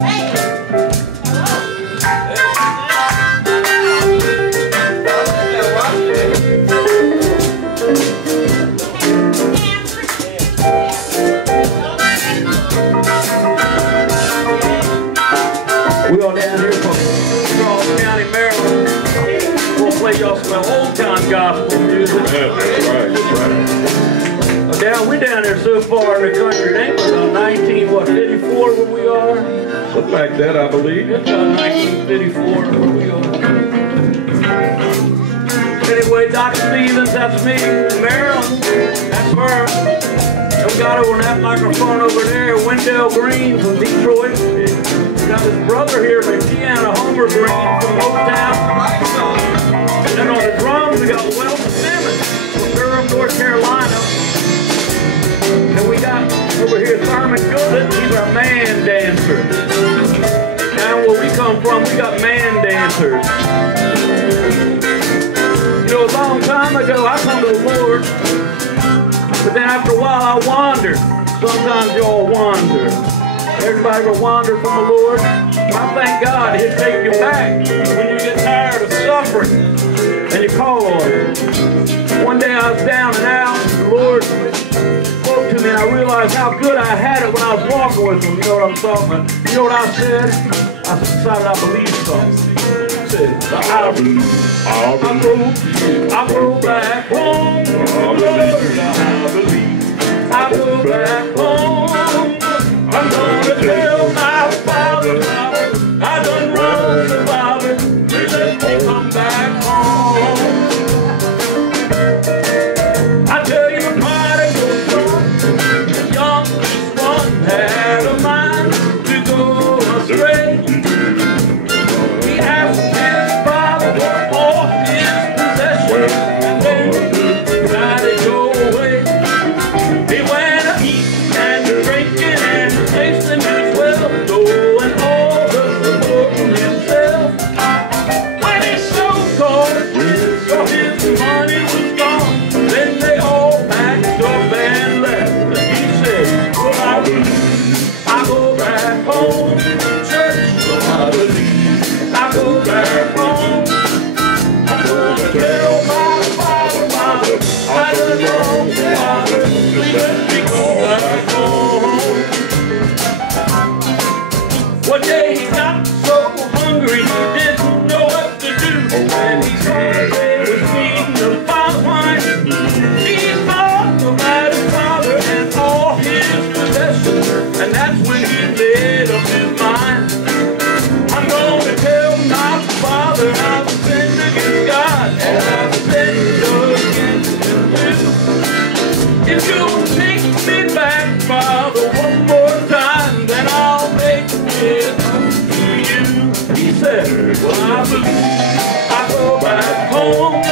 We are down here from Prodigal County, Maryland. We'll play y'all some old-time gospel music. That's right. We're down there so far in the country. It ain't about 1954 where we are. Something like that, I believe. It's about 1954 where we are. Anyway, Dr. Stevens, that's me. Marilyn, that's her. We got her on that microphone over there. Wendell Green from Detroit. We got his brother here, Indiana, Homer Green from Oaktown. And then on the drums, we got Welton Simmons from Durham, North Carolina. And we got over here Thurman Goodett. He's our man dancer. Now where we come from, we got man dancers. You know, a long time ago, I come to the Lord. But then after a while, I wander. Sometimes y'all wander. Everybody will wander from the Lord. I thank God He'll take you back when you get tired of suffering and you call on Him. One day I was down and out, and the Lord spoke to me, and I realized how good I had it when I was walking with Him. You know what I'm talking about? You know what I said? I decided I believe something. I said, I go back home. I go back home. I'm gonna tell my father I done wrong to Father. Please let me come back home. I tell you, prodigal son, the youngest one had a mind to go astray. He asked his father for all his possessions, and then tried to go away. He went a eating and drinking and tasting his well, going over the book himself. When his so-called friends saw his money was gone, then they all packed up and left. And he said, well, I go back home, church, I believe. I go back home. I'm gonna tell my father, I done wrong to Father. Please let me go back home. One day he got so hungry he didn't know what to do, and he saw they was feeding the fine wine. He thought about his father and all his possessions, and that's when he made up his mind. I'm gonna tell my father I've sinned against God and I've sinned against him too. If you'll take me back, Father, one more time, then I'll make it up to you. He said, well, I believe I go back home.